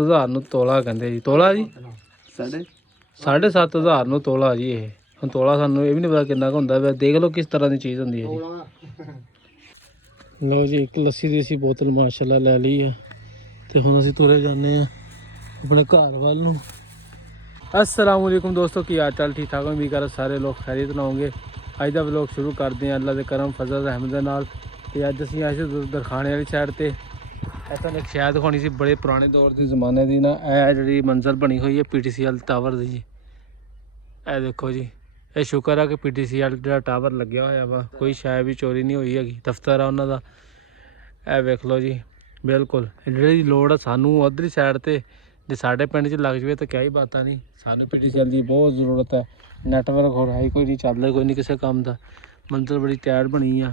ਹਜ਼ਾਰ ਨੂੰ ਤੋਲਾ ਕਹਿੰਦੇ ਜੀ। ਤੋਲਾ ਜੀ 7,500 ਨੂੰ ਤੋਲਾ ਜੀ। ਇਹ ਹੁਣ ਤੋਲਾ ਸਾਨੂੰ ਇਹ ਵੀ ਨਹੀਂ ਪਤਾ ਕਿੰਨਾ ਕੁ ਹੁੰਦਾ। ਵੈਸੇ ਦੇਖ ਲਓ ਕਿਸ ਤਰ੍ਹਾਂ ਦੀ ਚੀਜ਼ ਹੁੰਦੀ ਹੈ ਜੀ। ਲਓ ਜੀ, ਇੱਕ ਲੱਸੀ ਦੀ ਅਸੀਂ ਬੋਤਲ ਮਾਸ਼ਾਅੱਲਾ ਲੈ ਲਈ ਆ ਤੇ ਹੁਣ ਅਸੀਂ ਤੁਰੇ ਜਾਂਦੇ ਆ ਆਪਣੇ ਘਰ ਵੱਲ ਨੂੰ। अस्सलाम वालेकुम दोस्तों, की हाल चाल ठीक ठाक हो? उम्मीद कर सारे लोग खैरियत ना होंगे। अज का व्लॉग शुरू करते हैं अल्लाह के करम फजल रहमत दे नाल। ते अज असीं आए सी दरखाने वाली साइड ते। इत्थों एक शायद दिखानी सी बड़े पुराने दौर के जमाने की ना जी मंजिल बनी हुई है PTCL टावर की जी। ए देखो जी, ये शुक्र है कि PTCL जो टावर लग्या होया वा, कोई शायद भी चोरी नहीं हुई हैगी। दफ्तर है उन्हों का। ए वेख लो जी, बिल्कुल जी लोड़ है सानू उधरली साइड ते। जे साढ़े पिंड च लग जाए तो क्या ही बात नहीं। सानू PTCL की बहुत जरूरत है। नैटवर्क हो रहा कोई नहीं, चल रहा कोई नहीं किसी काम का। मंजिल बड़ी टाइट बनी आ,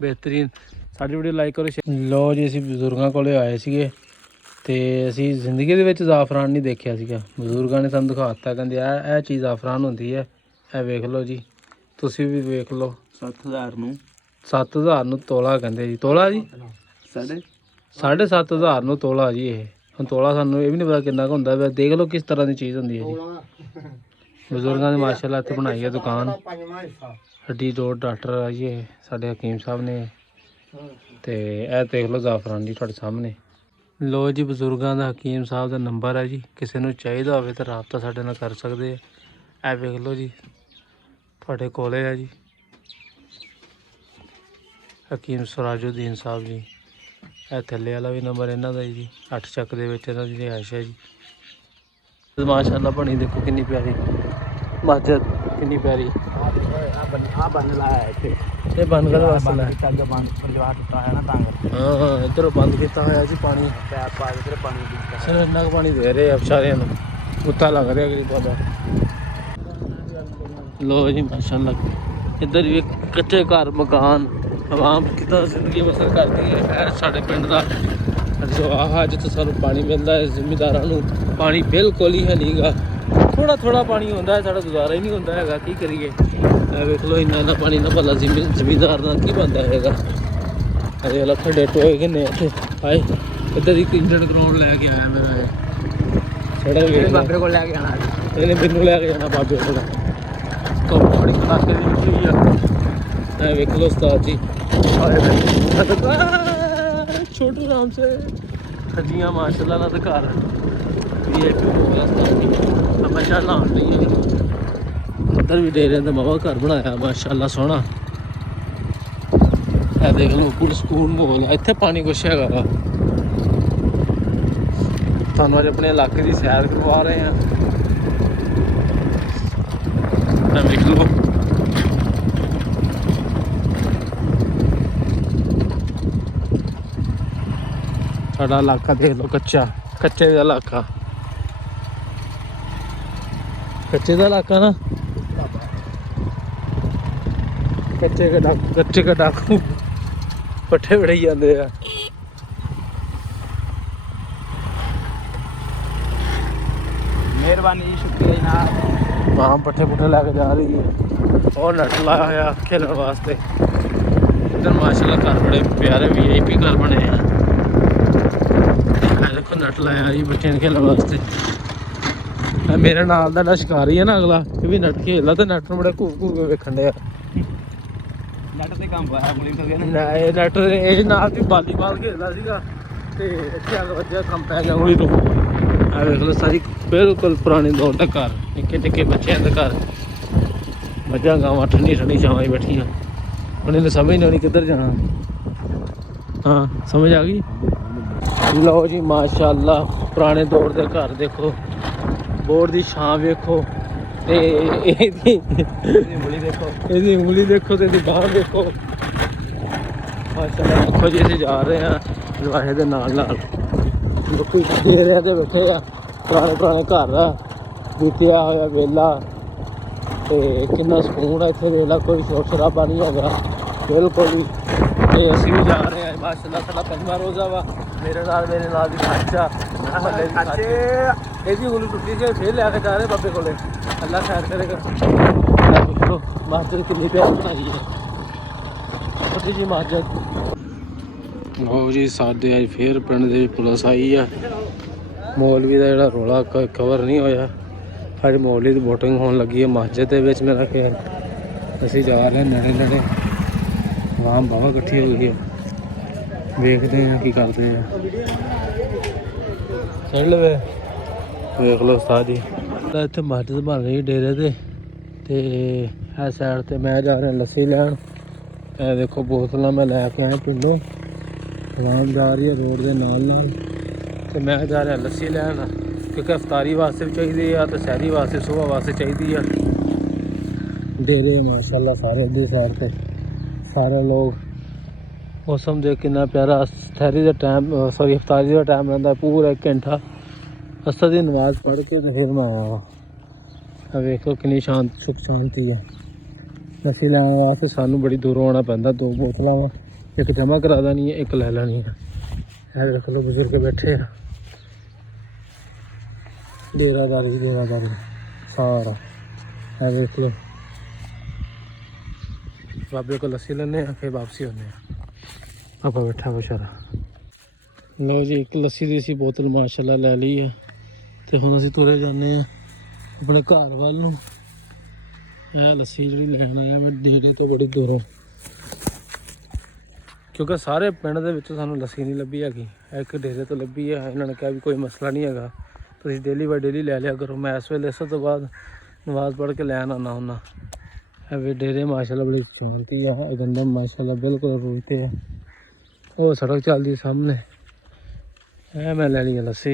बेहतरीन। साड़ी वीडियो लाइक करो। लो जी, असीं बजुर्गों को आए थे तो असीं जिंदगी के ज़ाफरान नहीं देखा सीगा। बजुर्गों ने सानू दिखाता, कहते यह चीज़ ज़ाफरान होंदी है। यह वेख लो जी, तुसीं भी वेख लो। 7,000 तोला कहते जी। तोला जी 7,500 तोला जी। ये ਹੁਣ ਤੋਲਾ ਸਾਨੂੰ ਇਹ ਵੀ ਨਹੀਂ ਪਤਾ ਕਿੰਨਾ ਕੁ ਹੁੰਦਾ। ਵੈਸੇ ਦੇਖ ਲਓ ਕਿਸ ਤਰ੍ਹਾਂ ਦੀ ਚੀਜ਼ ਹੁੰਦੀ ਹੈ ਜੀ। ਬਜ਼ੁਰਗਾਂ ਦੀ ਮਾਸ਼ਾਅੱਲਾ ਇੱਥੇ ਬਣਾਈ ਹੈ ਦੁਕਾਨ। ਹੱਡੀ ਰੋਡ ਡਾਕਟਰ ਆ ਜੀ ਇਹ ਸਾਡੇ ਹਕੀਮ ਸਾਹਿਬ ਨੇ। ਤੇ ਇਹ ਦੇਖ ਲਓ ਜ਼ਾਫਰਾਨ ਜੀ ਤੁਹਾਡੇ ਸਾਹਮਣੇ। ਲੋ ਜੀ, ਬਜ਼ੁਰਗਾਂ ਦਾ ਹਕੀਮ ਸਾਹਿਬ ਦਾ ਨੰਬਰ ਹੈ ਜੀ। ਕਿਸੇ ਨੂੰ ਚਾਹੀਦਾ ਹੋਵੇ ਤਾਂ ਰਾਬਤਾ ਸਾਡੇ ਨਾਲ ਕਰ ਸਕਦੇ ਆ। ਇਹ ਵੇਖ ਲਓ ਜੀ, ਤੁਹਾਡੇ ਕੋਲੇ ਆ ਜੀ ਹਕੀਮ ਸਰਾਜੁਦੀਨ ਸਾਹਿਬ ਜੀ। ਇਹ ਥੱਲੇ ਵਾਲਾ ਵੀ ਨੰਬਰ ਇਹਨਾਂ ਦਾ ਜੀ। 8 ਚੱਕ ਦੇ ਵਿੱਚ ਇਹਨਾਂ ਦੀ ਰਿਹਾਇਸ਼ ਹੈ ਜੀ। ਮਾਸ਼ਾਅੱਲਾ ਬਣੀ ਦੇਖੋ ਕਿੰਨੀ ਪਿਆਰੀ ਮਸਜਿਦ, ਕਿੰਨੀ ਪਿਆਰੀ। ਇਹ ਬੰਦ ਕਰ ਵਾਸਤੇ ਹਾਂ, ਇੱਧਰੋਂ ਬੰਦ ਕੀਤਾ ਹੋਇਆ ਜੀ ਪਾਣੀ। ਸਿਰ ਇੰਨਾ ਕੁ ਪਾਣੀ ਦੇ ਰਹੇ ਆ ਵਿਚਾਰਿਆਂ ਨੂੰ, ਕੁੱਤਾ ਲੱਗ ਰਿਹਾ ਗਰੀਬਾਂ ਦਾ। ਲੋ ਜੀ ਮਾਸ਼ਾਅੱਲਾ, ਇੱਧਰ ਵੀ ਕੱਚੇ ਘਰ ਮਕਾਨ आवाम कितना जिंदगी बसर करती है। साढ़े पिंड का जो आह जितों सानू पानी मिलता है, जिमीदारों पानी बिल्कुल ही है नहीं गा। थोड़ा थोड़ा पानी होता है, साढ़ा गुजारा ही नहीं होता है। की करिए, वेख लो इन्ना पानी ना भला जिमीदार का की बनता है। अरे वाला खड्डे टोए किन्ने इतने आए। इधर एक इंजन ग्राउंड लैके आया मेरा सड़क बाबे को लैके आना, इन्हें मैनू लैके जाना बाबे को। तो बड़ी कलाके की हुई है। वेख लो उस्ताद जी, छोटू राम से खजियाँ माशाल्लाह ना तो घर हमेशा लान रही है। उधर भी डेरे का मावा घर बनाया माशाल्लाह सोहना। यह देख लो पूरा सुकून माहौल है। इत्थे पानी कुछ है थानू अज अपने इलाके की सैर करवा रहे हैं। देख लो साडा इलाका देख लो कच्चा, कच्चे का इलाका, कच्चे का इलाका ना। कच्चे का डाकू पट्ठे बढ़ाई जाते हैं। मेहरबानी जी, शुक्रिया जनाब। हाँ, पट्ठे पुट्ठे लैके जा रही है और नट लाया होया खेलने वास्ते। इधर माशाल्लाह घर बड़े प्यारे VIP घर बने हैं। देखो नट लाया जी बच्चे ने खेलने वास्ते। मेरे नाल दा शिकारी है ना अगला, ये भी नट खेलदा ते नट नूं बड़ा घूर घूर के वेखण दिया। नट ते काम पाया मुली तो गया ना। ये नट ये नाल भी वालीबाल खेलदा सीगा ते इत्थे आ वजह काम पै गया मुली नूं। आ वेख लो सारी बिल्कुल पुराने दौर दा घर, निक्के निक्के बच्चों का घर। मझां गावां ठंडी ठंडी छावां ही बैठियां। हुण इन्हें समझ नहीं आनी किधर जाना। हाँ, समझ आ गई। लो जी माशाल्लाह, पुराने दौर के घर देखो, बोर्ड की छां वेखो, उंगली देखो तो बांह देखो माशाल्लाह। देखो जी असीं जा रहे हैं जवाहे के नाल नाल। लोग डेरिया से बैठे आ, पुराने पुराने घर आ, बीतिया होया वेला ते कितना सुकून है इत्थे। वेला कोई शोर शराबा नहीं होगा बिल्कुल ही। ते असीं भी जा रहे हैं माशाल्लाह। साडा 5वां रोज़ा वा। मेरे नाल दी खाचा ये उंगली टुटी सी, फिर लैके जा रहे बाबे को। अल्लाह खैर करेगा। देखो मस्जिद कितनी प्यारी बनाई है, छोटी जी मस्जिद। लो जी, साडे अज फिर पिंड दे पुलिस आई है। ਮੌਲਵੀ ਦਾ ਜਿਹੜਾ ਰੌਲਾ ਕਵਰ ਨਹੀਂ ਹੋਇਆ। ਅੱਜ ਮੌਲਵੀ ਦੀ ਵੋਟਿੰਗ ਹੋਣ ਲੱਗੀ ਹੈ ਮਸਜਿਦ ਦੇ ਵਿੱਚ ਮੇਰਾ ਖਿਆਲ। ਅਸੀਂ ਜਾ ਰਹੇ ਨੇੜੇ ਨੇੜੇ, ਆਵਾਮ ਬਹੁਤ ਇਕੱਠੀ ਹੋ ਗਈ ਹੈ। ਵੇਖਦੇ ਹਾਂ ਕੀ ਕਰਦੇ ਆ। ਚੜ ਲਵੇ ਵੇਖ ਲਓ ਉਸਤਾਦ ਜੀ, ਇੱਥੇ ਮਸਜਿਦ ਬਣ ਰਹੀ ਡੇਰੇ ਤੇ ਇਹ ਸਾਈਡ ਤੇ ਮੈਂ ਜਾ ਰਿਹਾ ਲੱਸੀ ਲੈਣ। ਇਹ ਦੇਖੋ ਬੋਤਲਾਂ ਮੈਂ ਲੈ ਕੇ ਆਇਆ ਪਿੰਡੋਂ। ਆਵਾਮ ਜਾ ਰਹੀ ਹੈ ਰੋਡ ਦੇ ਨਾਲ ਤੇ ਮੈਂ ਜਾ ਰਿਹਾ ਲੱਸੀ ਲੈਣ, ਕਿਉਂਕਿ ਅਫਤਾਰੀ ਵਾਸਤੇ ਵੀ ਚਾਹੀਦੀ ਆ ਤੇ ਸਹਿਰੀ ਵਾਸਤੇ ਸੁਬਾਹ ਵਾਸਤੇ ਚਾਹੀਦੀ ਆ। ਡੇਰੇ ਮਾਸ਼ਾਅੱਲਾ ਸਾਰੇ ਦੀ ਸਾਈਡ ਤੇ ਸਾਰੇ ਲੋਕ। ਮੌਸਮ ਦੇ ਕਿੰਨਾ ਪਿਆਰਾ। ਸਹਿਰੀ ਦਾ ਟਾਈਮ ਸੌਰੀ ਅਫਤਾਰੀ ਦਾ ਟਾਈਮ ਰਹਿੰਦਾ ਪੂਰਾ 1 ਘੰਟਾ। ਅਸਰ ਦੀ ਨਮਾਜ਼ ਪੜ੍ਹ ਕੇ ਤੇ ਫਿਰ ਮੈਂ ਆਇਆ ਵਾ। ਵੇਖੋ ਕਿੰਨੀ ਸੁੱਖ ਸ਼ਾਂਤੀ ਹੈ। ਲੱਸੀ ਲੈਣ ਵਾਸਤੇ ਸਾਨੂੰ ਬੜੀ ਦੂਰੋਂ ਆਉਣਾ ਪੈਂਦਾ। 2 ਬੋਤਲਾਂ ਵਾ, ਇੱਕ ਜਮ੍ਹਾਂ ਕਰਾ ਦੇਣੀ ਹੈ, ਇੱਕ ਲੈ ਲੈਣੀ ਹੈ। ਇਹ ਦੇਖ ਲਓ ਬਜ਼ੁਰਗ ਬੈਠੇ ਆ। ਡੇਰਾਦਾਰੀ ਸਾਰਾ ਇਹ ਦੇਖ ਲਓ। ਬਾਬੇ ਕੋਲ ਲੱਸੀ ਲੈਂਦੇ ਹਾਂ ਫਿਰ ਵਾਪਸੀ ਹੁੰਦੇ ਹਾਂ। ਆਪਾਂ ਬੈਠਾ ਵਿਚਾਰਾ। ਲਓ ਜੀ, ਇੱਕ ਲੱਸੀ ਦੀ ਅਸੀਂ ਬੋਤਲ ਮਾਸ਼ਾਅੱਲਾ ਲੈ ਲਈ ਹੈ ਤੇ ਹੁਣ ਅਸੀਂ ਤੁਰੇ ਜਾਂਦੇ ਹਾਂ ਆਪਣੇ ਘਰ ਵੱਲ ਨੂੰ। ਇਹ ਲੱਸੀ ਜਿਹੜੀ ਲੈਣ ਆਇਆ ਮੈਂ ਡੇਰੇ ਤੋਂ ਬੜੀ ਦੂਰੋਂ, ਕਿਉਂਕਿ ਸਾਰੇ ਪਿੰਡ ਦੇ ਵਿੱਚੋਂ ਸਾਨੂੰ ਲੱਸੀ ਨਹੀਂ ਲੱਭੀ ਹੈਗੀ। ਇੱਕ ਡੇਰੇ ਤੋਂ ਲੱਭੀ ਹੈ। ਇਹਨਾਂ ਨੇ ਕਿਹਾ ਵੀ ਕੋਈ ਮਸਲਾ ਨਹੀਂ ਹੈਗਾ, ਤੁਸੀਂ ਡੇਲੀ ਬਾਈ ਡੇਲੀ ਲੈ ਲਿਆ ਕਰੋ। ਮੈਂ ਇਸ ਵੇਲੇ ਇਸ ਤੋਂ ਬਾਅਦ ਨਮਾਜ਼ ਪੜ੍ਹ ਕੇ ਲੈਣ ਆਉਂਦਾ ਹੁੰਦਾ। ਇਹ ਡੇਰੇ ਮਾਸ਼ਾਅੱਲਾ ਬੜੀ ਸ਼ਾਂਤੀ ਆ। ਇਹ ਗੰਦਮ ਮਾਸ਼ਾਅੱਲਾ ਬਿਲਕੁਲ ਰੋਡ 'ਤੇ ਹੈ। ਉਹ ਸੜਕ ਚੱਲਦੀ ਸਾਹਮਣੇ। ਇਹ ਮੈਂ ਲੈ ਲਈ ਲੱਸੀ।